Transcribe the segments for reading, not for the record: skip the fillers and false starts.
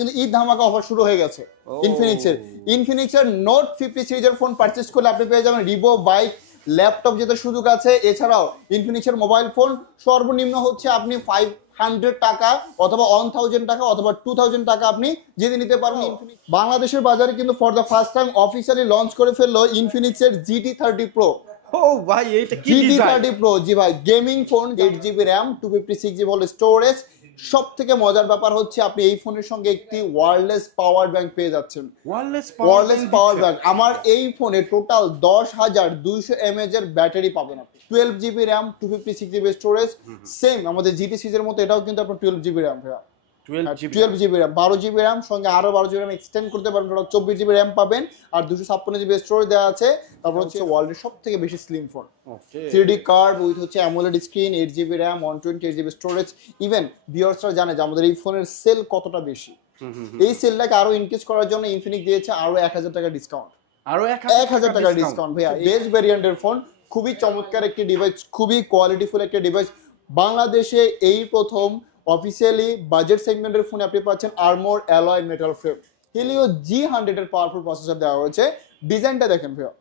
কিন্তু ঈদ ধামাকা অফার শুরু হয়ে গেছে ইনফিনিক্সের নোট 50 সিরিজের ফোন পারচেজ করলে আপনি পেয়ে যাবেন রিভো বাইক ল্যাপটপ যেটা সুযোগ আছে। এছাড়াও ইনফিনিক্সের মোবাইল ফোন সর্বনিম্ন হচ্ছে আপনি 500 টাকা অথবা 1000 টাকা অথবা 2000 টাকা আপনি জিতে নিতে পারবেন। বাংলাদেশের বাজারে কিন্তু for the first time officially launch করে ফেললো ইনফিনিক্সের GT30 Pro। ও ভাই এটা কি GT30 Pro জি ভাই, gaming phone, 8GB RAM, 256GB storage. সব থেকে মজার ব্যাপার হচ্ছে আপনি এই ফোনের সঙ্গে একটি ওয়্যারলেস পাওয়ার ব্যাংক পেয়ে যাচ্ছেন। Wireless power bank. আমার এই ফোনে টোটাল 10200 mAh এর ব্যাটারি পাবেন আপনি। 12GB RAM, 256GB storage. Same আমাদের GT সিরিজের মতো এটাও কিন্তু আপনার 12GB RAM ভাইয়া। 12GB RAM, 12GB RAM সঙ্গে আরো 12GB RAM এক্সটেন্ড করতে পারবেন, টোটাল 24GB RAM পাবেন আর 256GB স্টোরেজ দেওয়া আছে। তারপর হচ্ছে ওয়ার্ল্ডের সবথেকে বেশি slim phone, 3D curve with হচ্ছে AMOLED screen, 8GB RAM, 128GB storage. Even ভিউয়ার্সরা জানে যে আমাদের এই ফোনের সেল কতটা বেশি। এই সেলটাকে আরো ইনক্রিজ করার জন্য ইনফিনিক্স দিয়েছে আরো 1000 টাকা ডিসকাউন্ট, আরো 1000 টাকা ডিসকাউন্ট ভাইয়া। বেস্ট ভেরিয়েন্টের ফোন, খুবই চমৎকার একটি ডিভাইস, খুবই কোয়ালিটিফুল একটা ডিভাইস। বাংলাদেশে এই প্রথম অফিসিয়ালি বাজেট সেগমেন্টের ফোনে আপনি পাচ্ছেন armour alloy metal frame, Helio G100 এর পাওয়ারফুল প্রসেসর দেওয়া হয়েছে। ডিজাইনটা দেখেন ভাইয়া,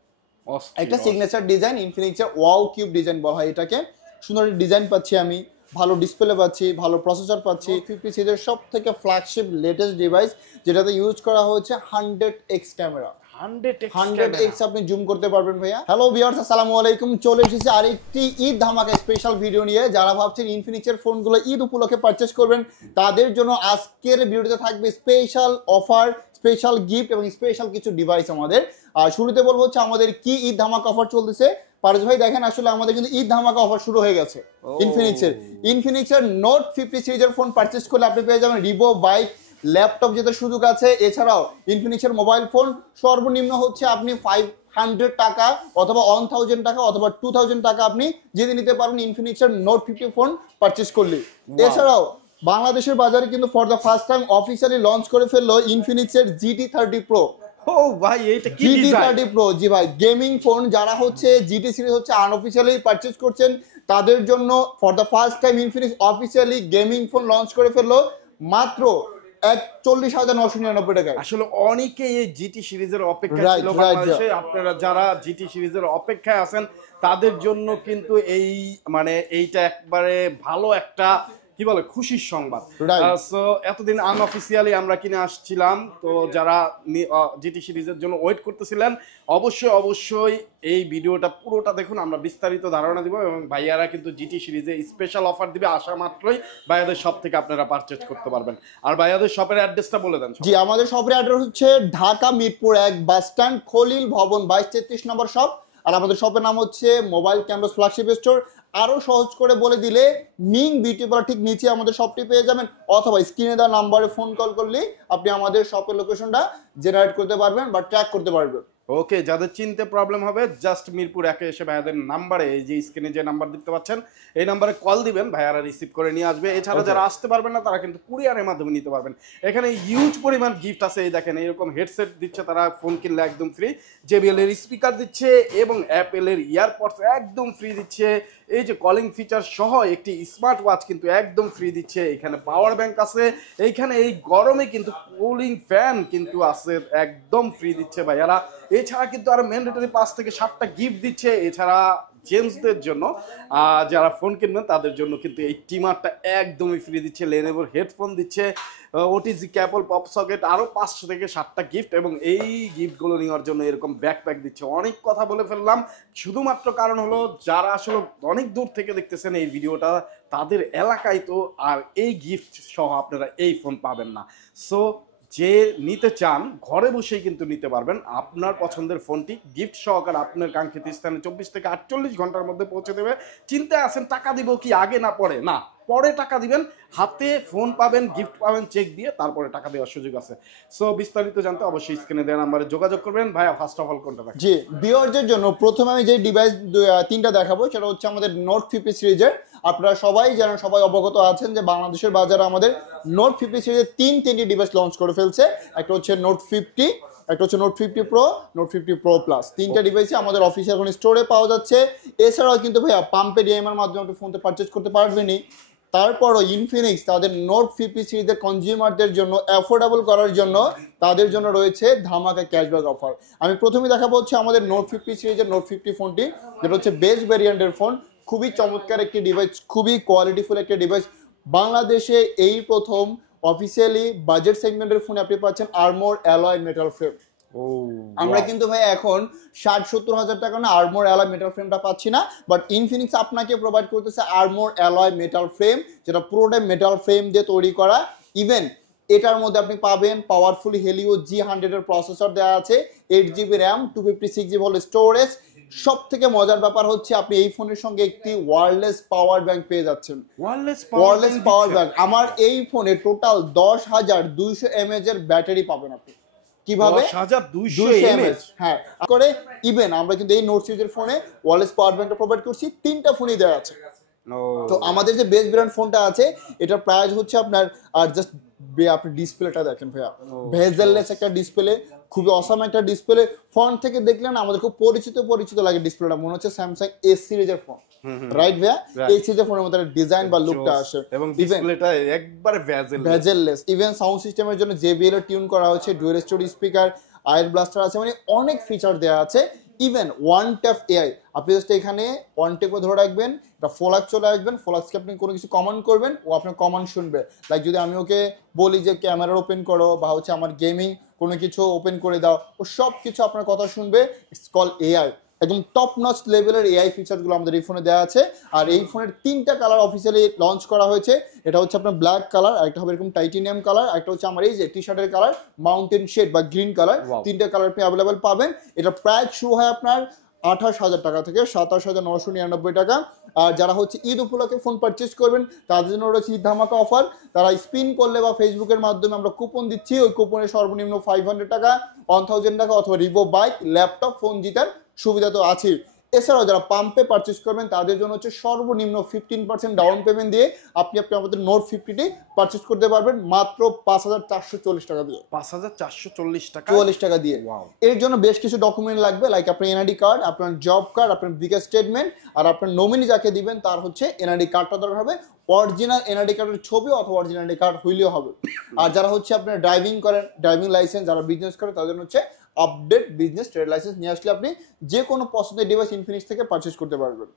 একটা সিগনেচার ডিজাইন, ইনফিনিক্সের ওয়াও কিউব ডিজাইন বলা হয় এটাকে। সুন্দর ডিজাইন পাচ্ছি আমি, ভালো ডিসপ্লে পাচ্ছি, ভালো প্রসেসর পাচ্ছি। 50 সিরিজের সব থেকে ফ্ল্যাগশিপ লেটেস্ট ডিভাইস, যেটাতে ইউজ করা হয়েছে 100x ক্যামেরা। 100x আপনি জুম করতে পারবেন ভাইয়া। হ্যালো ভিউয়ার্স, আসসালামু আলাইকুম। চলে এসেছি আরেকটি ঈদ ধামাকা স্পেশাল ভিডিও নিয়ে। যারা ভাবছেন ইনফিনিক্সের ফোনগুলো ঈদ উপলক্ষে পারচেজ করবেন, তাদের জন্য আজকের ভিডিওতে থাকবে স্পেশাল অফার, স্পেশাল গিফট এবং স্পেশাল কিছু ডিভাইস আমাদের। আর শুরুতে বলবো হচ্ছে আমাদের কি ঈদ ধামাকা অফার চলতেছে। পারভেজ ভাই দেখেন, আসলে আমাদের কিন্তু ঈদ ধামাকা অফার শুরু হয়ে গেছে ইনফিনিক্সের নোট 50 সিরিজের ফোন পারচেজ করলে আপনি পেয়ে যাবেন রিভো বাইক ল্যাপটপ যেটা সুযোগ আছে। এছাড়াও ইনফিনিক্সের মোবাইল ফোন সর্বনিম্ন হচ্ছে আপনি 500 টাকা অথবা 1000 টাকা অথবা 2000 টাকা আপনি জিতে নিতে পারবেন ইনফিনিক্সের নোট 50 ফোন পারচেজ করলে। এছাড়াও বাংলাদেশের বাজারে কিন্তু for the first time officially launch করে ফেললো ইনফিনিক্সের GT30 Pro। ও ভাই এটা কি GT30 Pro জি ভাই, গেমিং ফোন। যারা হচ্ছে GT সিরিজ হচ্ছে আনঅফিসিয়ালি পারচেজ করছেন, তাদের জন্য for the first time Infinix officially gaming phone launch করে ফেললো মাত্র 41,999 টাকায়। আসলে অনেকে এই জিটি সিরিজের অপেক্ষায় ছিল বাংলাদেশে। আপনারা যারা জিটি সিরিজের অপেক্ষায় আছেন তাদের জন্য কিন্তু এই মানে এইটা একবারে ভালো একটা কি বলে খুশির সংবাদ। সো এতদিন আনঅফিসিয়ালি আমরা কিনে আসছিলাম, তো যারা জিটি সিরিজের জন্য ওয়েট করতেছিলেন অবশ্যই এই ভিডিওটা পুরোটা দেখুন। আমরা বিস্তারিত ধারণা দিব এবং ভাইয়ারা কিন্তু জিটি সিরিজে স্পেশাল অফার দিবে। আসা মাত্রই ভাইয়াদের শপ থেকে আপনারা পারচেজ করতে পারবেন। আর ভাইয়াদের শপের অ্যাড্রেসটা বলে দেন। জি, আমাদের শপের অ্যাড্রেস হচ্ছে ঢাকা মিরপুর 1 বাস স্ট্যান্ড, খলিল ভবন 2233 নম্বর শপ। আর আমাদের শপের নাম হচ্ছে মোবাইল ক্যাম্পাস ফ্ল্যাগশিপ স্টোর। আরো সহজ করে বলে দিলে মিং বিউটি পার্লার ঠিক নিচে আমাদের শপটি পেয়ে যাবেন, অথবা স্ক্রিনে দেওয়া নাম্বারে ফোন কল করলে আপনি আমাদের শপের লোকেশনটা জেনারেট করতে পারবেন বা ট্র্যাক করতে পারবেন। ওকে, যাদের চিনতে প্রবলেম হবে জাস্ট মিরপুর 1 এসে ভাইয়াদের নাম্বারে, এই যে স্ক্রিনে যে নাম্বার দেখতে পাচ্ছেন এই নাম্বারে কল দিবেন, ভাইয়ারা রিসিভ করে নিয়ে আসবে। এছাড়া যারা আসতে পারবেন না তারা কিন্তু কুরিয়ারের মাধ্যমে নিতে পারবেন। এখানে হিউজ পরিমাণ গিফট আছে। এই দেখেন এরকম হেডসেট দিচ্ছে তারা ফোন কিনলে একদম ফ্রি, JBL এর স্পিকার দিচ্ছে এবং অ্যাপেল এর ইয়ারপডস একদম ফ্রি দিচ্ছে। এই যে কলিং ফিচার সহ একটি স্মার্ট ওয়াচ কিন্তু একদম ফ্রি দিচ্ছে। এখানে পাওয়ার ব্যাংক আছে, এইখানে এই গরমে কিন্তু কুলিং ফ্যান কিন্তু আছে একদম ফ্রি দিচ্ছে ভাইয়ারা। এছাড়া কিন্তু আরো ম্যান্ডেটরি 5 থেকে 7টা গিফট দিচ্ছে। এছাড়া জেন্টসদের জন্য যারা ফোন কিনবেন তাদের জন্য কিন্তু এই টিমারটা একদমই ফ্রি দিচ্ছে। লেনোভোর হেডফোন দিচ্ছে, OTG কেবল, পপ সকেট, আরো 5 থেকে 7টা গিফট। এবং এই গিফটগুলো নেওয়ার জন্য এরকম ব্যাকপ্যাক দিচ্ছে। অনেক কথা বলে ফেললাম, শুধুমাত্র কারণ হলো যারা আসলে অনেক দূর থেকে দেখতেছেন এই ভিডিওটা, তাদের এলাকায় তো আর এই গিফট সহ আপনারা এই ফোন পাবেন না। সো যে নিতে চান ঘরে বসেই কিন্তু নিতে পারবেন আপনার পছন্দের ফোনটি গিফট সহকারে আপনার কাঙ্ক্ষিত স্থানে 24 থেকে 48 ঘন্টার মধ্যে পৌঁছে দেবে। চিন্তায় আছেন টাকা দিব কি আগে না পরে? না, পরে টাকা দিবেন, হাতে ফোন পাবেন, গিফট পাবেন চেক দিয়ে, তারপরে টাকা দেওয়ার সুযোগ আছে। সো বিস্তারিত জানতে অবশ্যই স্ক্রিনে দেওয়া নাম্বারে যোগাযোগ করবেন। ভাইয়া ফার্স্ট অফ অল কোনটা রাখবেন? জি, ভিউয়ারদের জন্য প্রথমে আমি যে ডিভাইস 3টা দেখাবো সেটা হচ্ছে আমাদের নোট 50 সিরিজের। আপনারা সবাই জানেন, সবাই অবগত আছেন যে বাংলাদেশের বাজারে আমাদের নোট 50 সিরিজের তিনটি ডিভাইস লঞ্চ করে ফেলছে। একটা হচ্ছে নোট 50, একটা হচ্ছে note 50 pro, note 50 pro plus. তিনটা ডিভাইসই আমাদের অফিসিয়াল স্টোরে পাওয়া যাচ্ছে। এছাড়াও কিন্তু ভাইয়া পাম্পে ডিএমআর মাধ্যমে আপনি ফোনতে পারচেজ করতে পারবেনই। তারপরও ইনফিনিক্স তাদের নোট 50 সিরিজের কনজিউমারদের জন্য অ্যাফোর্ডেবল করার জন্য তাদের জন্য রয়েছে ধামাকা ক্যাশব্যাক অফার। আমি প্রথমে দেখাবো হচ্ছে আমাদের নোট 50 সিরিজের নোট 50 ফোনটি, যেটা হচ্ছে বেস্ট ভেরিয়েন্টের ফোন, খুবই চমৎকার একটি ডিভাইস, খুবই কোয়ালিটিফুল একটি ডিভাইস। বাংলাদেশে এই প্রথম অফিসিয়ালি বাজেট সেগমেন্টের ফোনে আপনি পাচ্ছেন আর্মোর অ্যালয় মেটাল ফ্রেম। আমরা কিন্তু ভাই এখন 60-70 হাজার টাকা না আর্মোর অ্যালয় মেটাল ফ্রেমটা পাচ্ছি না, বাট ইনফিনিক্স আপনাকে প্রোভাইড করতেছে আর্মোর অ্যালয় মেটাল ফ্রেম, যেটা পুরোটাই মেটাল ফ্রেম দিয়ে তৈরি করা। ইভেন এটার মধ্যে আপনি পাবেন পাওয়ারফুল হেলিও G100 এর প্রসেসর দেওয়া আছে, 8GB র্যাম, 256GB হল স্টোরেজ। সব থেকে মজার ব্যাপার হচ্ছে আপনি এই ফোনের সঙ্গে একটি ওয়্যারলেস পাওয়ার ব্যাংক পেয়ে যাচ্ছেন। ওয়্যারলেস পাওয়ার ব্যাংক, আমার এই ফোনে টোটাল 10,200 mAh এর ব্যাটারি পাবেন আপনি। কিভাবে? 10,200 mAh। হ্যাঁ করে ইভেন আমরা কিন্তু এই নোট সিরিজের ফোনে ওয়্যারলেস পাওয়ার ব্যাংকটা প্রোভাইড করছি, 3টা ফোনই দেওয়া আছে। তো আমাদের যে বেস্ট ব্র্যান্ড ফোনটা আছে এটার প্রাইস হচ্ছে আপনার, আর জাস্ট আপনি ডিসপ্লেটা দেখেন ভাইয়া, ভেজেললেস একটা ডিসপ্লে, খুবই অসাম একটা ডিসপ্লে। ফোন থেকে দেখলেন আমাদের খুব পরিচিত লাগে ডিসপ্লেটা, মনে হচ্ছে স্যামসাং এস সিরিজের ফোন, রাইট ভাইয়া? এই সিরিজের ফোনের মধ্যে ডিজাইন বা লুকটা আসে এবং ডিসপ্লেটা একবারে ভেজেললেস। ইভেন সাউন্ড সিস্টেমের জন্য JBL এর টিউন করা হয়েছে, ডুয়াল স্টোরেজ স্পিকার, আয়ার ব্লাস্টার আছে, মানে অনেক ফিচার দেওয়া আছে। ইভেন ওয়ান ট্যাপ AI, আপনি জাস্ট এখানে ওয়ান ট্যাপ ধরে রাখবেন, এটা ফোলাক্স চলে আসবেন, ফোলাক্সকে আপনি কোনো কিছু কমান্ড করবেন, ও আপনার কমান্ড শুনবে। লাইক যদি আমি ওকে বলি যে ক্যামেরা ওপেন করো বা হচ্ছে আমার গেমিং কোনো কিছু ওপেন করে দাও, ও সব কিছু আপনার কথা শুনবে। ইটস কল AI, একদম টপ নচ লেভেলের AI ফিচারগুলো আমাদের এই ফোনে দেওয়া আছে। আর এই ফোনের 3টা কালার অফিসিয়ালি লঞ্চ করা হয়েছে, এটা হচ্ছে আপনার ব্ল্যাক কালার, একটা হবে এরকম টাইটেনিয়াম কালার, একটা হচ্ছে আমার এই যে টি শার্টের কালার মাউন্টেন শেড বা গ্রিন কালার। 3টা কালার আপনি অ্যাভেলেবেল পাবেন। এটা প্রাইস শুরু হয় আপনার 28,000 টাকা থেকে 27,999 টাকা। আর যারা হচ্ছে ঈদ উপলক্ষে ফোন পারচেজ করবেন তাদের জন্য রয়েছে ঈদ ধামাকা অফার। তারা স্পিন করলে বা ফেসবুকের মাধ্যমে আমরা কুপন দিচ্ছি, ওই কুপনে সর্বনিম্ন 500 টাকা, 1000 টাকা অথবা রিভো বাইক, ল্যাপটপ, ফোন জিতার সুবিধা তো আছে। এছাড়াও যারা পাম্পে পারচেজ করবেন তাদের জন্য হচ্ছে সর্বনিম্ন 15% ডাউন পেমেন্ট দিয়ে আপনি আমাদের নোট 50টি পারচেজ করতে পারবেন মাত্র 5,440 টাকা দিয়ে। 5,440 টাকা দিয়ে। এর জন্য বেশ কিছু ডকুমেন্ট লাগবে, লাইক আপনার এনআইডি কার্ড, আপনার জব কার্ড, আপনার বিকাশ স্টেটমেন্ট, আর আপনার নমিনি যাকে দিবেন তার হচ্ছে এনআইডি কার্ডটা দরকার হবে। অরিজিনাল এনআইডি কার্ডের ছবি অথবা অরিজিনাল এনআইডি কার্ড হইলেও হবে। আর যারা হচ্ছে আপনার ড্রাইভিং করেন, ড্রাইভিং লাইসেন্স, যারা বিজনেস করেন তাদের জন্য হচ্ছে আপডেট বিজনেস ট্রেড লাইসেন্স নিয়ে আসলে আপনি যে কোনো পছন্দের ডিভাইস ইনফিনিক্স থেকে পারচেজ করতে পারবেন।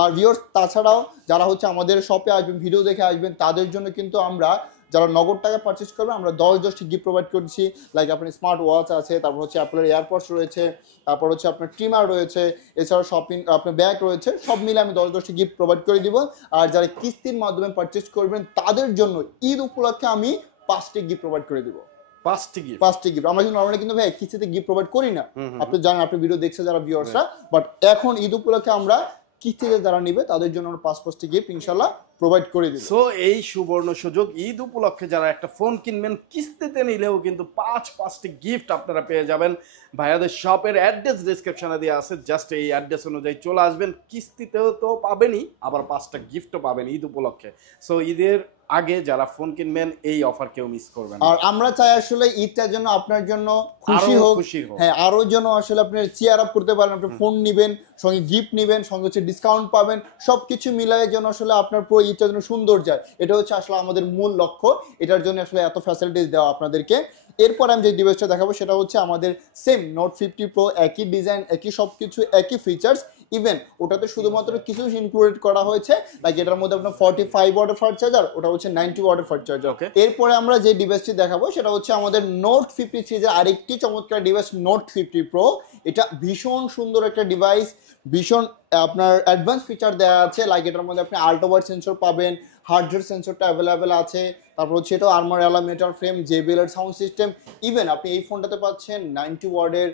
আর ভিউয়ার্স তাছাড়াও যারা হচ্ছে আমাদের শপে আসবেন, ভিডিও দেখে আসবেন, তাদের জন্য কিন্তু আমরা যারা নগদ টাকা পারচেজ করবে আমরা 10টি গিফট প্রোভাইড করছি। লাইক আপনার স্মার্ট ওয়াচ আছে, তারপর হচ্ছে অ্যাপলের এয়ারপডস রয়েছে, তারপর হচ্ছে আপনার ট্রিমার রয়েছে, এছাড়াও শপিং আপনার ব্যাগ রয়েছে, সব মিলে আমি 10টি গিফট প্রোভাইড করে দিব। আর যারা কিস্তির মাধ্যমে পারচেজ করবেন তাদের জন্য ঈদ উপলক্ষে আমি 5টি গিফট প্রোভাইড করে দিব। 5টি গিফট আমরা কিন্তু নরমালি কিন্তু ভাই কিস্তিতে গিফট প্রোভাইড করি না, আপনি জানেন, আপনি ভিডিও দেখছে যারা ভিউয়ার্সরা, বাট এখন ঈদ উপলক্ষে আমরা কিস্তিতে যারা নিবে তাদের জন্য আমরা 5টি গিফট ইনশাআল্লাহ প্রোভাইড করে দিব। সো এই সুবর্ণ সুযোগ, ঈদ উপলক্ষে যারা একটা ফোন কিনবেন কিস্তিতে নিলেও কিন্তু 5টি গিফট আপনারা পেয়ে যাবেন। ভাইয়াদের শপের অ্যাড্রেস ডেসক্রিপশনে দেওয়া আছে, জাস্ট এই অ্যাড্রেস অনুযায়ী চলে আসবেন, কিস্তিতেও তো পাবেনই, আবার 5টা গিফটও পাবেন ঈদ উপলক্ষে। সো ঈদের আগে যারা ফোন কিনবেন এই অফার কেউ মিস করবেন। আর আমরা চাই আসলে ঈদটার জন্য আপনার জন্য খুশি হোক, হ্যাঁ, আরো যেন আসলে আপনি চেয়ার আপ করতে পারেন, আপনি ফোন নিবেন সঙ্গে গিফট নিবেন সঙ্গে হচ্ছে ডিসকাউন্ট পাবেন, সবকিছু মিলাই যেন আসলে আপনার পুরো ঈদটা যেন সুন্দর যায়, এটা হচ্ছে আসলে আমাদের মূল লক্ষ্য। এটার জন্য আসলে এত ফ্যাসিলিটিস দেওয়া আপনাদেরকে। এরপর আমি যে ডিভাইসটা দেখাবো সেটা হচ্ছে আমাদের সেম নোট 50 প্রো, একই ডিজাইন, একই সবকিছু, একই ফিচার্স। ইভেন ওটাতে শুধুমাত্র কিছু ইনক্লুডেড করা হয়েছে, লাইক এটার মধ্যে আপনার 45 ওয়াটের ফাস্ট চার্জার, ওটা হচ্ছে 90 ওয়াটের ফাস্ট চার্জার। এরপরে আমরা যে ডিভাইসটি দেখাবো সেটা হচ্ছে আমাদের নোট 50 সিরিজের আরেকটি চমৎকার ডিভাইস নোট 50 প্রো। এটা ভীষণ সুন্দর একটা ডিভাইস, ভীষণ আপনার অ্যাডভান্স ফিচার দেওয়া আছে, লাইক এটার মধ্যে আপনি আল্ট্রা ওয়াইড সেন্সর পাবেন, হার্ড রেট সেন্সরটা অ্যাভেলেবেল আছে, তারপর হচ্ছে এটা armour alloy metal frame, JBL এর সাউন্ড সিস্টেম। ইভেন আপনি এই ফোনটাতে পাচ্ছেন 90 ওয়াটের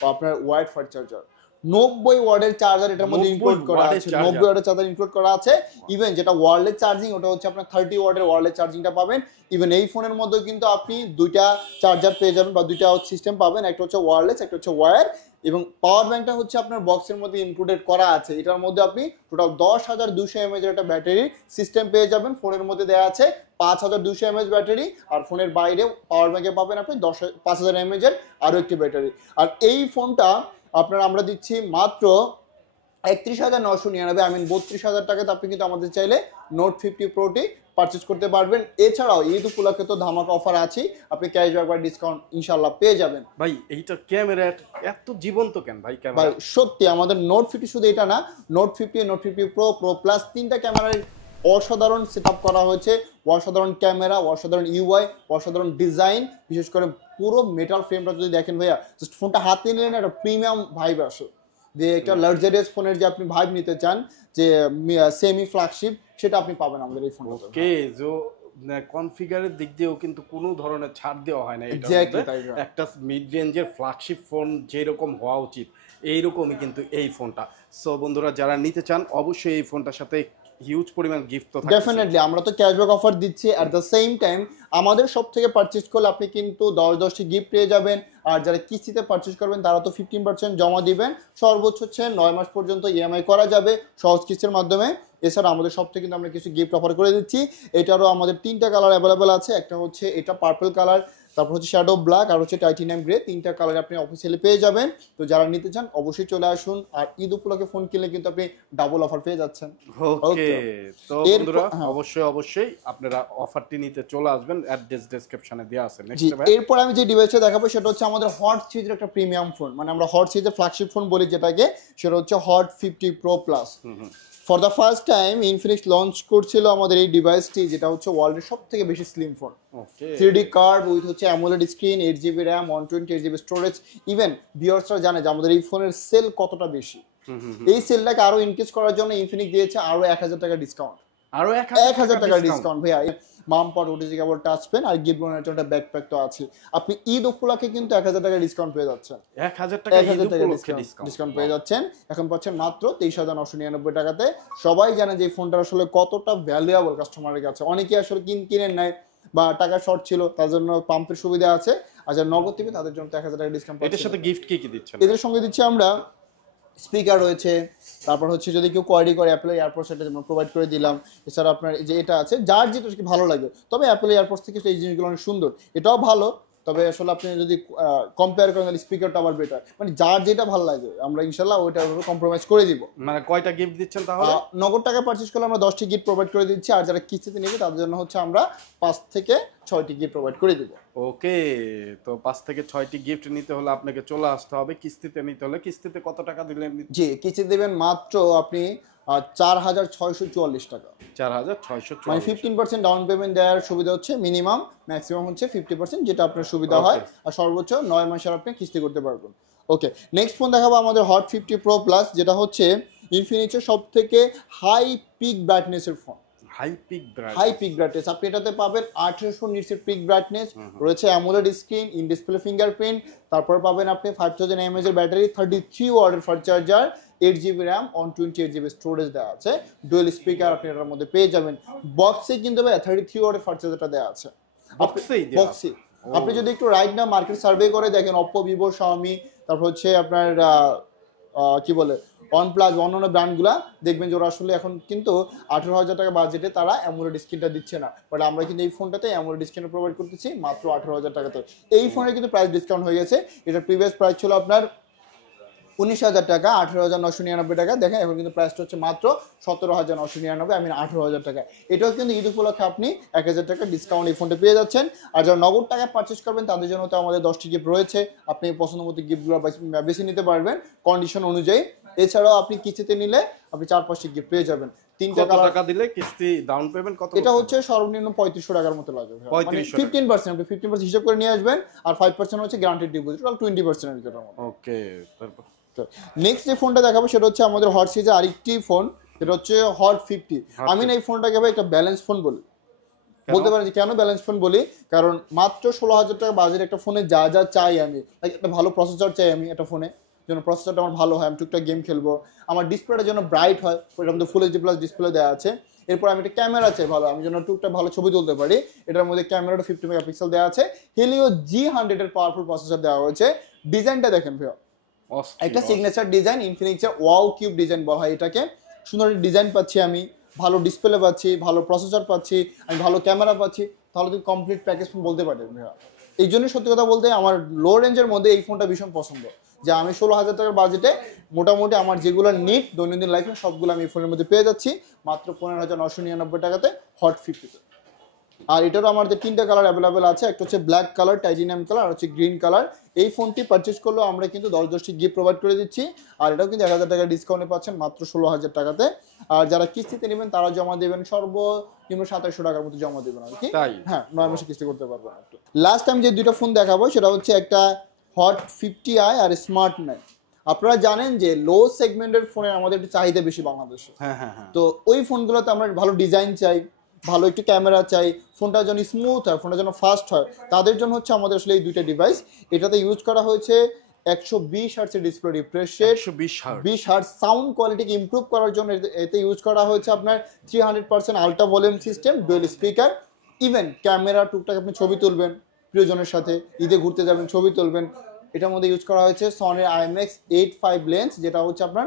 আপনার ওয়াইড ফাস্ট চার্জার, 90 ওয়াটের চার্জার এটার মধ্যে ইনক্লুড করা আছে, 90 ওয়াটের চার্জার ইনক্লুড করা আছে। ইভেন যেটা ওয়্যারলেস চার্জিং ওটা হচ্ছে আপনার 30 ওয়াটের ওয়্যারলেস চার্জিংটা পাবেন। ইভেন এই ফোনের মধ্যে কিন্তু আপনি 2টা চার্জার পেয়ে যাবেন বা 2টা সিস্টেম পাবেন, একটা হচ্ছে ওয়্যারলেস, একটা হচ্ছে ওয়্যার। এবং পাওয়ার ব্যাংকটা হচ্ছে আপনার বক্সের মধ্যে ইনক্লুডেড করা আছে। এটার মধ্যে আপনি টোটাল 10,200 mAh এর একটা ব্যাটারি সিস্টেম পেয়ে যাবেন। ফোনের মধ্যে দেওয়া আছে 5,200 mAh ব্যাটারি, আর ফোনের বাইরে পাওয়ার ব্যাংকে পাবেন আপনি 5,000 mAh এর আরও একটি ব্যাটারি। আর এই ফোনটা আপনার আমরা দিচ্ছি মাত্র 31,999, 32,000 টাকাতে আপনি কিন্তু আমাদের চাইলে নোট 50 প্রোটি পারচেজ করতে পারবেন। এছাড়াও ঈদ উপলক্ষে তো ধামাকা অফার আছে, আপনি ক্যাশব্যাক বা ডিসকাউন্ট ইনশাআল্লাহ পেয়ে যাবেন। ভাই এইটা ক্যামেরা এত জীবন্ত কেন ভাই ভাই ক্যামেরা? সত্যি আমাদের নোট 50 শুধু এটা না, note 50, note 50 pro, pro plus তিনটা ক্যামেরার অসাধারণ সেটআপ করা হয়েছে, অসাধারণ ক্যামেরা, অসাধারণ ইউআই, অসাধারণ ডিজাইন। বিশেষ করে পুরো মেটাল ফ্রেমটা যদি দেখেন ভাইয়া, জাস্ট ফোনটা হাতে নিলেন একটা প্রিমিয়াম ভাইব আসে, যে একটা লাক্সারিয়াস ফোনের যে আপনি ভাইব নিতে চান, যে সেমি ফ্ল্যাগশিপ, সেটা আপনি পাবেন আমাদের এই ফোনটাতে। ওকে, যে কনফিগারের দিক দিয়েও কিন্তু কোনো ধরনের ছাড় দেওয়া হয় না। Exactly তাই। একটা মিড রেঞ্জের ফ্ল্যাগশিপ ফোন যেরকম হওয়া উচিত এইরকমই কিন্তু এই ফোনটা। সো বন্ধুরা যারা নিতে চান অবশ্যই এই ফোনটার সাথে হিউজ পরিমাণ গিফট তো থাকছে। ডেফিনেটলি আমরা তো ক্যাশব্যাক অফার দিচ্ছি, অ্যাট দ্য সেম টাইম আমাদের সব থেকে পারচেজ করলে আপনি কিন্তু 10টি গিফট পেয়ে যাবেন। আর যারা কিস্তিতে পারচেজ করবেন তারা তো 15% জমা দিবেন, সর্বোচ্চ হচ্ছে 9 মাস পর্যন্ত ইএমআই করা যাবে সহজ কিস্তির মাধ্যমে। এছাড়া আমাদের সব থেকে কিন্তু আমরা কিছু গিফট অফার করে দিচ্ছি। এটারও আমাদের 3টা কালার অ্যাভেলেবেল আছে, একটা হচ্ছে এটা পার্পল কালার, তারপর হচ্ছে শ্যাডো ব্ল্যাক, আর হচ্ছে টাইটানিয়াম গ্রে। 3টা কালার আপনি অফিসিয়ালি পেয়ে যাবেন। তো যারা নিতে চান অবশ্যই চলে আসুন। আর ঈদ উপলক্ষে ফোন কিনলে কিন্তু আপনি ডাবল অফার পেয়ে যাচ্ছেন। ওকে, তো বন্ধুরা অবশ্যই আপনারা অফারটি নিতে চলে আসবেন, অ্যাড্রেস ডেসক্রিপশনে দেওয়া আছে। নেক্সট ভাই, এরপর আমি যে ডিভাইসটা দেখাবো সেটা হচ্ছে আমাদের হট সিরিজের একটা প্রিমিয়াম ফোন, মানে আমরা হট সিরিজের ফ্ল্যাগশিপ ফোন বলি যেটাকে, সেটা হচ্ছে hot 50 pro plus. For the first time Infinix launch করছিল আমাদের এই ডিভাইসটি, যেটা হচ্ছে ওয়ার্ল্ডের সব থেকে বেশি slim phone. Okay, 3D curve with হচ্ছে AMOLED screen, 8GB RAM, 128GB storage. Even ভিউয়ার্সরা জানে যে আমাদের এই ফোনের সেল কতটা বেশি। এই সেলটাকে আরো ইনক্রিজ করার জন্য ইনফিনিক্স দিয়েছে আরো 1000 টাকা ডিসকাউন্ট। আরো 1000 টাকা ডিসকাউন্ট ভাইয়া। মামপট ওটিজি কেবল টাচ পেন আর গিফট বোনাস একটা ব্যাকপ্যাক তো আছে। আপনি ঈদ উপলক্ষে কিন্তু 1000 টাকা ডিসকাউন্ট পেয়ে যাচ্ছেন। 1000 টাকা ডিসকাউন্ট পেয়ে যাচ্ছেন। এখন পাচ্ছেন মাত্র 23,999 টাকাতে। সবাই জানে যে এই ফোনটা আসলে কতটা ভ্যালুয়েবল কাস্টমারের কাছে। অনেকেই আসলে কিনেন নাই বা টাকা শর্ট ছিল, তার জন্য পাম্পের সুবিধা আছে। আর যারা নগদ দিবে তাদের জন্য 1000 টাকা ডিসকাউন্ট। এটার সাথে গিফট কি দিচ্ছেন? এদের সঙ্গে দিচ্ছি আমরা স্পিকার রয়েছে, তারপর হচ্ছে যদি কেউ কোয়ারি করে অ্যাপেল এয়ারপোর্ট সেটা যেমন প্রোভাইড করে দিলাম। এছাড়া আপনার যে এটা আছে, যার যেটা ভালো লাগে, তবে অ্যাপেল এয়ারপোর্ট থেকে এই জিনিসগুলো অনেক সুন্দর, এটাও ভালো। তবে আসলে আপনি যদি কম্পেয়ার করেন তাহলে স্পিকারটা আবার বেটার, মানে যার যেটা ভালো লাগে আমরা ইনশাল্লাহ ওইটার উপর কম্প্রোমাইজ করে দিব। মানে কয়টা গিফট দিচ্ছেন তাহলে? নগদ টাকা পারচেজ করলে আমরা 10টি গিফট প্রোভাইড করে দিচ্ছি, আর যারা কিস্তিতে নেবে তাদের জন্য হচ্ছে আমরা 5 থেকে 6টি গিফট প্রোভাইড করে দিব। ওকে, তো 5 থেকে 6টি গিফট নিতে হলে আপনাকে চলে আসতে হবে। কিস্তিতে নিতে হলে কিস্তিতে কত টাকা দিলে? জি, কিস্তি দেবেন মাত্র আপনি 4,644 টাকা। 4,644, মানে 15% ডাউন পেমেন্ট দেওয়ার সুবিধা হচ্ছে, মিনিমাম ম্যাক্সিমাম হচ্ছে 50%, যেটা আপনার সুবিধা হয়। আর সর্বোচ্চ 9 মাসের আপনি কিস্তি করতে পারবেন। ওকে, নেক্সট ফোন দেখাবো আমাদের হট 50 প্রো প্লাস, যেটা হচ্ছে ইনফিনিক্সের সব থেকে হাই পিক ব্রাইটনেসের ফোন। হাই পিক ব্রাইটনেস আপনি এটাতে পাবেন 1800 নিটসের পিক ব্রাইটনেস রয়েছে, AMOLED screen, in display fingerprint. তারপর পাবেন আপনি 5000 mAh এর ব্যাটারি, 33 ওয়াটের fast charger, 8GB RAM, 128GB storage দেওয়া আছে, ডুয়েল স্পিকার আপনি এটার মধ্যে পেয়ে যাবেন। বক্সে কিন্তু ভাই 33 ওয়াটের ফাস্ট চার্জারটা দেওয়া আছে বক্সে। আপনি যদি একটু রাইট না মার্কেট সার্ভে করে দেখেন, অপ্পো, ভিভো, শাওমি, তারপর হচ্ছে আপনার কি বলে OnePlus, অন্যান্য ব্র্যান্ডগুলা দেখবেন যে ওরা আসলে এখন কিন্তু 18,000 টাকা বাজেটে তারা অ্যামোলেড স্ক্রিনটা দিচ্ছে না, বাট আমরা কিন্তু এই ফোনটাতে অ্যামোলেড স্ক্রিনটা প্রোভাইড করতেছি মাত্র 18,000 টাকাতে। এই ফোনের কিন্তু প্রাইস ডিসকাউন্ট হয়ে গেছে। এটা প্রিভিয়াস প্রাইস ছিল আপনার 19,000 টাকা, 18,999 টাকা। দেখেন এখন কিন্তু প্রাইসটা হচ্ছে মাত্র 17,999, আমি 18,000 টাকা। এটাও কিন্তু ঈদ উপলক্ষে আপনি 1,000 টাকা ডিসকাউন্ট এই ফোনটা পেয়ে যাচ্ছেন। আর যারা নগদ টাকা পারচেস করবেন তাদের জন্য তো আমাদের 10টি গিফট রয়েছে, আপনি পছন্দ মতো গিফটগুলো বেছে নিতে পারবেন কন্ডিশন অনুযায়ী। এছাড়াও আপনি কিস্তিতে নিলে আপনি 4-5টি গিফট পেয়ে যাবেন। 3টা টাকা দিলে কিস্তি ডাউন পেমেন্ট কত? এটা হচ্ছে সর্বনিম্ন 3500 টাকার মতো লাগবে। 15% আপনি 15% হিসাব করে নিয়ে আসবেন, আর 5% হচ্ছে গ্যারান্টেড ডিপোজিট, টোটাল 20% এর ভিতরে। ওকে, তারপর নেক্সট যে ফোনটা দেখাবো সেটা হচ্ছে আমাদের হট সিরিজের আরেকটি ফোন, এটা হচ্ছে হট 50। আমি না এই ফোনটাকে ভাই একটা ব্যালেন্স ফোন বলি, বলতে পারেন যে কেন ব্যালেন্স ফোন বলি, কারণ মাত্র 16,000 টাকা বাজেট একটা ফোনে যা যা চাই আমি, একটা ভালো প্রসেসর চাই আমি একটা ফোনে, যেন প্রসেসরটা আমার ভালো হয়, আমি টুকটাক গেম খেলবো, আমার ডিসপ্লেটা যেন ব্রাইট হয়, এটার মধ্যে ফুল এইচডি প্লাস ডিসপ্লে দেওয়া আছে। এরপর আমি একটা ক্যামেরা চাই ভালো, আমি যেন টুকটাক ভালো ছবি তুলতে পারি, এটার মধ্যে ক্যামেরাটা 50 মেগাপিক্সেল দেওয়া আছে, হেলিও G100 এর পাওয়ারফুল প্রসেসর দেওয়া হয়েছে। ডিজাইনটা দেখেন ভাই, একটা সিগনেচার ডিজাইন, ইনফিনিক্সের ওয়াও কিউব ডিজাইন বলা হয় এটাকে। সুন্দর ডিজাইন পাচ্ছি আমি, ভালো ডিসপ্লে পাচ্ছি, ভালো প্রসেসর পাচ্ছি, আমি ভালো ক্যামেরা পাচ্ছি, তাহলে তুই কমপ্লিট প্যাকেজ ফোন বলতে পারেন ভাইয়া। এই জন্য সত্যি কথা বলতে আমার লো রেঞ্জের মধ্যে এই ফোনটা ভীষণ পছন্দ। যে আমি 16,000 টাকার বাজেটে মোটামুটি আমার যেগুলো নিট দৈনন্দিন লাইফে সবগুলো আমি এই ফোনের মধ্যে পেয়ে যাচ্ছি মাত্র 15,999 টাকাতে হট 50-তে। আর এটারও আমাদের তিনটা কালার অ্যাভেলেবেল আছে, একটা হচ্ছে ব্ল্যাক কালার, টাইটেনিয়াম কালার, আর হচ্ছে গ্রিন কালার। এই ফোনটি পারচেজ করলেও আমরা কিন্তু 10টি গিফট প্রোভাইড করে দিচ্ছি, আর এটাও কিন্তু 1,000 টাকা ডিসকাউন্টে পাচ্ছেন মাত্র 16,000 টাকাতে। আর যারা কিস্তিতে নেবেন তারা জমা দেবেন সর্বনিম্ন 2700 টাকার মতো জমা দেবেন আর কি। হ্যাঁ, 9 মাসে কিস্তি করতে পারবেন। লাস্ট টাইম যে দুটো ফোন দেখাবো সেটা হচ্ছে একটা হট 50i আর স্মার্ট 9। আপনারা জানেন যে লো সেগমেন্টের ফোনের আমাদের একটু চাহিদা বেশি বাংলাদেশে। তো ওই ফোনগুলোতে আমরা ভালো ডিজাইন চাই, ভালো একটু ক্যামেরা চাই, ফোনটা যেন স্মুথ হয়, ফোনটা যেন ফাস্ট হয়, তাদের জন্য হচ্ছে আমাদের আসলে এই দুইটা ডিভাইস। এটাতে ইউজ করা হয়েছে 120 হার্টজের display refresh rate, 20 hertz sound কোয়ালিটিকে ইমপ্রুভ করার জন্য এতে ইউজ করা হয়েছে আপনার 300% ultra volume system, dual speaker. Even camera টুকটাক আপনি ছবি তুলবেন প্রিয়জনের সাথে, ঈদে ঘুরতে যাবেন ছবি তুলবেন, এটার মধ্যে ইউজ করা হয়েছে সনির IMX 85 লেন্স, যেটা হচ্ছে আপনার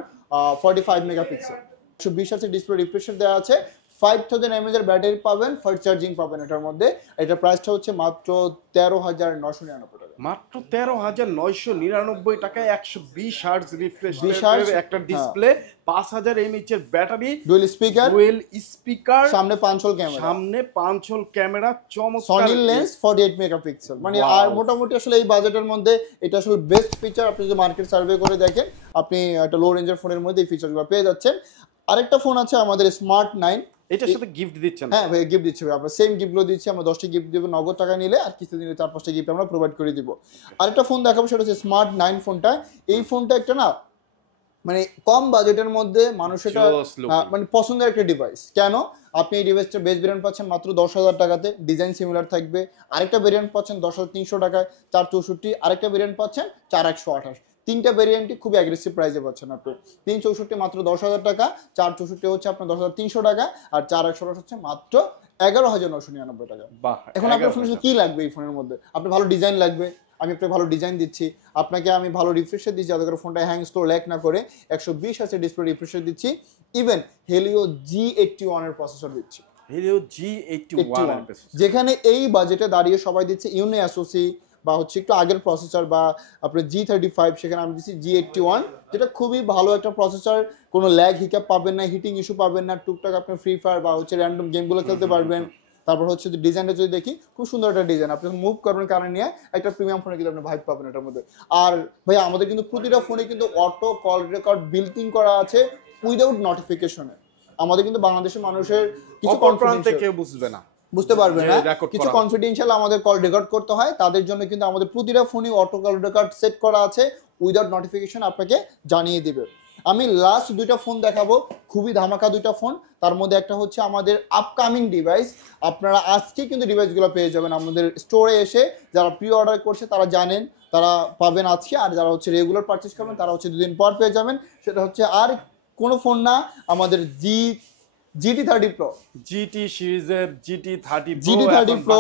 45 মেগাপিক্সেল। 120 হার্টজের ডিসপ্লে রিফ্রেশ রেট দেওয়া আছে, 5000 mAh এর ব্যাটারি পাবেন, ফাস্ট চার্জিং পাবেন এটার মধ্যে। এটার প্রাইসটা হচ্ছে মাত্র 13,999 টাকা। মাত্র 13,999 টাকায় 120 হার্টজ রিফ্রেশ রেটের একটা ডিসপ্লে, 5000 mAh এর ব্যাটারি, ডুয়েল স্পিকার, সামনে 5 হোল ক্যামেরা, চমৎকার সনি লেন্স 48 মেগাপিক্সেল। মানে আর মোটামুটি আসলে এই বাজেটের মধ্যে এটা আসলে বেস্ট ফিচার। আপনি যদি মার্কেট সার্ভে করে দেখেন আপনি একটা লো রেঞ্জের ফোনের মধ্যে এই ফিচারগুলো পেয়ে যাচ্ছেন। আরেকটা ফোন আছে আমাদের স্মার্ট 9, এটার সাথে গিফট দিচ্ছেন? হ্যাঁ ভাই, গিফট দিচ্ছি ভাই, আমরা সেম গিফটগুলো দিচ্ছি। আমরা 10টি গিফট দেবো নগদ টাকা নিলে, আর কিস্তি দিলে 4-5টা গিফট আমরা প্রোভাইড করে দিব। আরেকটা ফোন দেখাবো সেটা হচ্ছে স্মার্ট 9 ফোনটা। এই ফোনটা একটা না মানে কম বাজেটের মধ্যে মানুষের মানে পছন্দের একটা ডিভাইস। কেন? আপনি এই ডিভাইসটা বেস্ট ভেরিয়েন্ট পাচ্ছেন মাত্র 10,000 টাকাতে, ডিজাইন সিমিলার থাকবে। আরেকটা ভেরিয়েন্ট পাচ্ছেন 10,300 টাকায় 464, আরেকটা ভেরিয়েন্ট পাচ্ছেন 4,128। তিনটা ভেরিয়েন্টই খুবই অ্যাগ্রেসিভ প্রাইসে পাচ্ছেন আপনি। 364 মাত্র 10,000 টাকা, 464 হচ্ছে আপনার 10,300 টাকা, আর 4,128 হচ্ছে মাত্র 11,999 টাকা। এখন আপনার ফোনের কি লাগবে? এই ফোনের মধ্যে আপনি ভালো ডিজাইন লাগবে, আমি আপনাকে ভালো ডিজাইন দিচ্ছি, আপনাকে আমি ভালো রিফ্রেশার দিচ্ছি যাতে করে ফোনটা হ্যাং স্লো ল্যাগ না করে, 120 হার্টজের ডিসপ্লে রিফ্রেশার দিচ্ছি, ইভেন হেলিও G81 এর প্রসেসর দিচ্ছি। হেলিও G81, যেখানে এই বাজেটে দাঁড়িয়ে সবাই দিচ্ছে ইউনি অ্যাসোসি বা হচ্ছে একটু আগের প্রসেসর বা আপনার G35, সেখানে আমি দিচ্ছি G81, যেটা খুবই ভালো একটা প্রসেসর। কোনো ল্যাগ হিকাপ পাবেন না, হিটিং ইস্যু পাবেন না, টুকটাক আপনি ফ্রি ফায়ার বা হচ্ছে র্যান্ডম গেমগুলো খেলতে পারবেন। তারপর হচ্ছে ডিজাইনটা যদি দেখি, খুব সুন্দর একটা ডিজাইন, আপনি মুভ করবেন কারণে নিয়ে একটা প্রিমিয়াম ফোনে কিন্তু আপনি ভাইব পাবেন এটার মধ্যে। আর ভাইয়া আমাদের কিন্তু প্রতিটা ফোনে কিন্তু auto call record built in করা আছে উইদাউট নোটিফিকেশনে। আমাদের কিন্তু বাংলাদেশের মানুষের কিছু কনফিডেন্সে কেউ বুঝতে পারবে না, কিছু কনফিডেন্সিয়াল আমাদের কল রেকর্ড করতে হয়, তাদের জন্য কিন্তু আমাদের প্রতিটা ফোনে অটো কল রেকর্ড সেট করা আছে, উইদাউট নোটিফিকেশন আপনাকে জানিয়ে দিবে। আমি লাস্ট দুইটা ফোন দেখাবো, খুবই ধামাকা দুইটা ফোন। তার মধ্যে একটা হচ্ছে আমাদের আপকামিং ডিভাইস, আপনারা আজকে কিন্তু ডিভাইসগুলো পেয়ে যাবেন আমাদের স্টোরে এসে। যারা প্রি অর্ডার করছে তারা জানেন, তারা পাবেন আজকে, আর যারা হচ্ছে রেগুলার পারচেজ করবেন তারা হচ্ছে 2 দিন পর পেয়ে যাবেন। সেটা হচ্ছে আর কোনো ফোন না, আমাদের GT30 Pro, GT সিরিজের GT30 Pro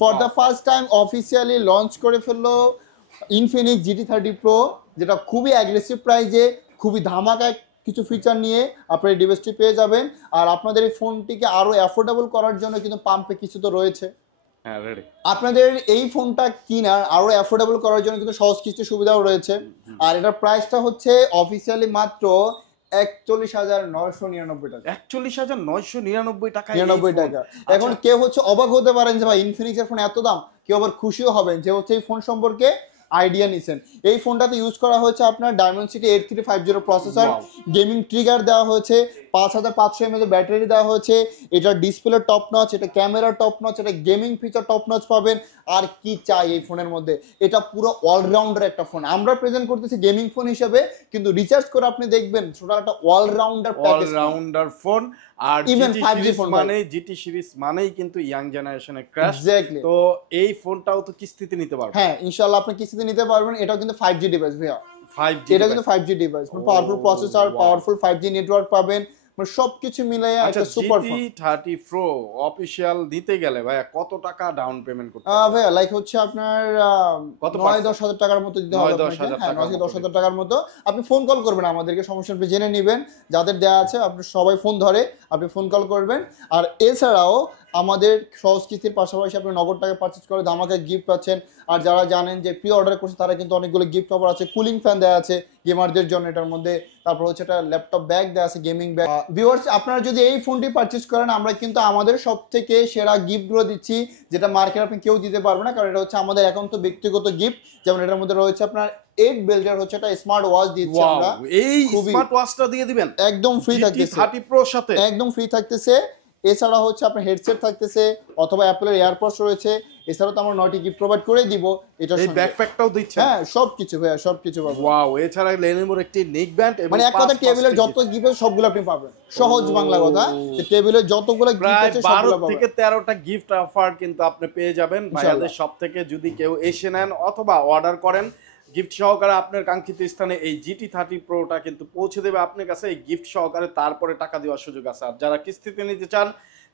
for the first time officially launch করে ফেললো ইনফিনিক্স GT30 Pro, যেটা খুবই অ্যাগ্রেসিভ প্রাইজে, খুবই ধামাকা কিছু ফিচার নিয়ে আপনার এই ডিভাইসটি পেয়ে যাবেন। আর আপনাদের এই ফোনটিকে আরো অ্যাফোর্ডেবল করার জন্য কিন্তু পাম্পে কিছু তো রয়েছে। আপনাদের এই ফোনটা কিনার আরো অ্যাফোর্ডেবল করার জন্য কিন্তু সহজ কিস্তি সুবিধাও রয়েছে। আর এটার প্রাইসটা হচ্ছে অফিসিয়ালি মাত্র 41,999 টাকা। 41,999 টাকা। এখন কেউ হচ্ছে অবাক হতে পারেন যে ভাই ইনফিনিক্স এর ফোন এত দাম, কেউ আবার খুশিও হবেন যে হচ্ছে এই ফোন সম্পর্কে আইডিয়া নিছেন। এই ফোনটাতে ইউজ করা হয়েছে আপনার Dimensity 8350 প্রসেসর, গেমিং ট্রিগার দেওয়া হয়েছে, 5500 mAh ব্যাটারি দেওয়া হয়েছে, এটা ডিসপ্লে টপ নচ, এটা ক্যামেরা টপ নচ, এটা গেমিং ফিচার টপ নচ পাবেন। আর কি চাই এই ফোনের মধ্যে? এটা পুরো অলরাউন্ডার একটা ফোন। আমরা প্রেজেন্ট করতেছি গেমিং ফোন হিসেবে, কিন্তু রিচার্জ করে আপনি দেখবেন টোটাল একটা অলরাউন্ডার ফোন। আর ইভেন 5G ফোন মানে GT সিরিজ মানেই কিন্তু ইয়াং জেনারেশনের ক্র্যাশ। এক্স্যাক্টলি। তো এই ফোনটাও তো কিস্তিতে নিতে পারবেন। হ্যাঁ, ইনশাআল্লাহ আপনি কিস্তিতে নিতে পারবেন। এটাও কিন্তু 5G ডিভাইস ভাইয়া। 5G, এটা কিন্তু 5G device, powerful processor, powerful 5G network পাবেন, মানে সবকিছু মিলাইয়া একটা super phone. GT30 Pro official নিতে গেলে ভাইয়া কত টাকা ডাউন পেমেন্ট করতে হবে? ভাইয়া লাইক হচ্ছে আপনার 9-10 হাজার টাকার মতো দিতে হবে আপনাকে। হ্যাঁ, 9-10 হাজার টাকার মতো। আপনি ফোন কল করবেন আমাদেরকে, সমস্যা আপনি জেনে নেবেন, যাদের দেয়া আছে আপনি সবাই ফোন ধরে, আপনি ফোন কল করবেন। আর এছাড়াও আমাদের সহজ কিস্তির পাশাপাশি আপনি নগদ টাকা পারচেজ করে ধামাকা গিফট পাচ্ছেন। আর যারা জানেন যে প্রি অর্ডার করছে তারা কিন্তু অনেকগুলো গিফট অফার আছে, কুলিং ফ্যান দেওয়া আছে গেমারদের জন্য এটার মধ্যে, তারপর হচ্ছে একটা ল্যাপটপ ব্যাগ দেওয়া আছে, গেমিং ব্যাগ। ভিউয়ার্স, আপনারা যদি এই ফোনটি পারচেজ করেন আমরা কিন্তু আমাদের সব থেকে সেরা গিফটগুলো দিচ্ছি, যেটা মার্কেট আপনি কেউ দিতে পারবে না, কারণ এটা হচ্ছে আমাদের একান্ত ব্যক্তিগত গিফট। যেমন এটার মধ্যে রয়েছে আপনার 8 বেল্টের হচ্ছে একটা স্মার্ট ওয়াচ দিচ্ছি আমরা। এই স্মার্ট ওয়াচটা দিয়ে দিবেন একদম ফ্রি থাকতেছে, GT30 Pro সাথে একদম ফ্রি থাকতেছে। এছাড়া হচ্ছে আপনার হেডসেট থাকতেছে অথবা অ্যাপলের এয়ারপডস রয়েছে। এছাড়াও তো আমরা 9টি গিফট প্রোভাইড করে দিব। এটা এই ব্যাকপ্যাকটাও দিচ্ছে, হ্যাঁ সবকিছু ভাইয়া, সবকিছু পাবেন। ওয়াও, এছাড়া লেনোভোর একটি নেক ব্যান্ড এবং মানে এক কথা টেবিলের যত গিফট আছে সবগুলো আপনি পাবেন। সহজ বাংলা কথা, যে টেবিলের যতগুলো গিফট আছে সবগুলো 12 থেকে 13টা গিফট অফার কিন্তু আপনি পেয়ে যাবেন ভাইয়াদের সব থেকে। যদি কেউ এসে নেন অথবা অর্ডার করেন, গিফট সহকারে আপনার কাঙ্ক্ষিত স্থানে এই GT30 Proটা কিন্তু পৌঁছে দেবে আপনার কাছে এই গিফট সহকারে, তারপরে টাকা দেওয়ার সুযোগ আছে। আর যারা কিস্তিতে নিতে চান,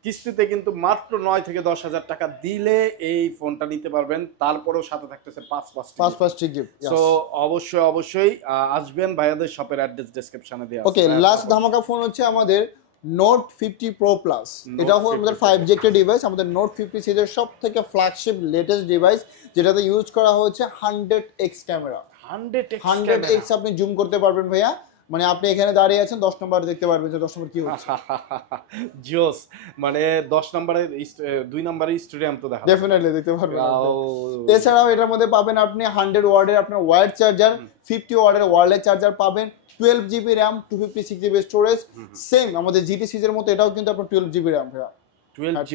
কিস্তিতে কিন্তু মাত্র 9 থেকে 10,000 টাকা দিলে এই ফোনটা নিতে পারবেন, তারপরেও সাথে থাকতেছে 5টি গিফট। সো অবশ্যই আসবেন ভাইয়াদের শপের অ্যাড্রেস ডেসক্রিপশনে দেওয়া আছে। ওকে, লাস্ট ধামাকা ফোন হচ্ছে আমাদের Note 50 Pro Plus। এটা হলো আমাদের 5G একটা ডিভাইস, আমাদের Note 50 সিরিজের সব থেকে ফ্ল্যাগশিপ লেটেস্ট ডিভাইস, যেটাতে ইউজ করা হয়েছে 100x ক্যামেরা। 100x আপনি জুম করতে পারবেন ভাইয়া, মানে আপনি এখানে দাঁড়িয়ে আছেন 10 নম্বর দেখতে পারবেন যে 10 নম্বর কি হচ্ছে। জোস, মানে 10 নম্বরের 2 নম্বরের স্টেডিয়াম তো দেখা ডেফিনেটলি দেখতে পারবেন। এছাড়াও এটার মধ্যে পাবেন আপনি 100 ওয়াটের আপনার ওয়্যার্ড চার্জার, 50 ওয়াটের ওয়্যারলেস চার্জার পাবেন, 12GB RAM, 256GB storage. Same আমাদের GT সিরিজের মতো এটাও কিন্তু আপনার 12GB RAM ভাইয়া,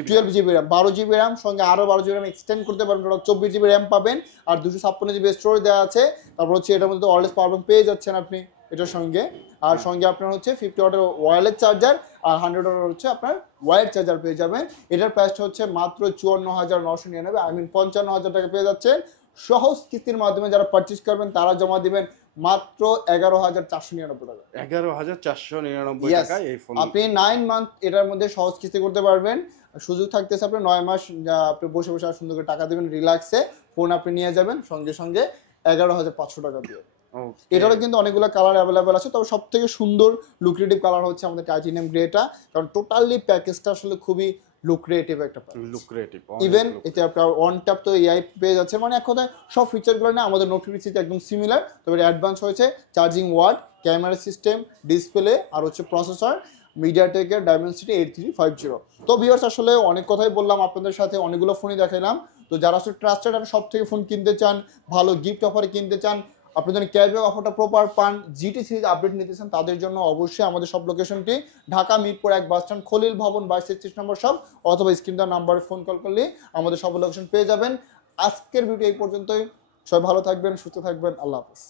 12GB RAM, 12GB RAM সঙ্গে আরো 12GB RAM এক্সটেন্ড করতে পারবেন, টোটাল 24GB RAM পাবেন। আর 256GB স্টোরেজ দেওয়া আছে। তারপর হচ্ছে এটার মধ্যে ওয়্যারলেস পাওয়ার ব্যাংক পেয়ে যাচ্ছেন আপনি এটার সঙ্গে। আর সঙ্গে আপনার হচ্ছে 50 ওয়াটের ওয়্যারলেস চার্জার আর 100 ওয়াটের হচ্ছে আপনার ওয়্যার্ড চার্জার পেয়ে যাবেন। এটার প্রাইসটা হচ্ছে মাত্র 54,999, আই মিন 55,000 টাকা পেয়ে যাচ্ছেন। সহজ কিস্তির মাধ্যমে যারা পারচেজ করবেন তারা জমা দিবেন মাত্র 11,499 টাকা। 11,499 টাকা এই ফোন আপনি 9 মান্থ এটার মধ্যে সহজ কিস্তি করতে পারবেন। সুযোগ থাকতেছে আপনি 9 মাস আপনি বসে বসে সুন্দর করে টাকা দিবেন, রিল্যাক্সে ফোন আপনি নিয়ে যাবেন সঙ্গে সঙ্গে 11,500 টাকা দিয়ে। এটারও কিন্তু অনেকগুলো কালার অ্যাভেলেবেল আছে, তবে সব থেকে সুন্দর লুক্রেটিভ কালার হচ্ছে আমাদের টাইটানিয়াম গ্রেটা, কারণ টোটালি প্যাকেজটা আসলে খুবই লুক্রেটিভ একটা লুক্রেটিভ। ইভেন এতে আপনার অন ট্যাপ তো এআই পেয়ে যাচ্ছে, মানে এক কথায় সব ফিচারগুলো না আমাদের নোট 50 একদম সিমিলার, তবে অ্যাডভান্স হয়েছে charging watt, camera system, display আর হচ্ছে প্রসেসর মিডিয়াটেকের ডাইমেনসিটি 8350। তো ভিউয়ার্স, আসলে অনেক কথাই বললাম আপনাদের সাথে, অনেকগুলো ফোনই দেখাইলাম। তো যারা আসলে ট্রাস্টেড আর সব থেকে ফোন কিনতে চান, ভালো গিফট অফারে কিনতে চান, আপনি যদি ক্যাশব্যাক অফারটা প্রপার পান, GT সিরিজ আপডেট নিতে চান, তাদের জন্য অবশ্যই আমাদের সব লোকেশনটি ঢাকা মিরপুর 1 বাস স্ট্যান্ড, খলিল ভবন 22-33 নম্বর শপ, অথবা স্ক্রিন দেওয়া নাম্বারে ফোন কল করলে আমাদের সব লোকেশন পেয়ে যাবেন। আজকের ভিডিও এই পর্যন্তই। সবাই ভালো থাকবেন, সুস্থ থাকবেন, আল্লাহ হাফেজ।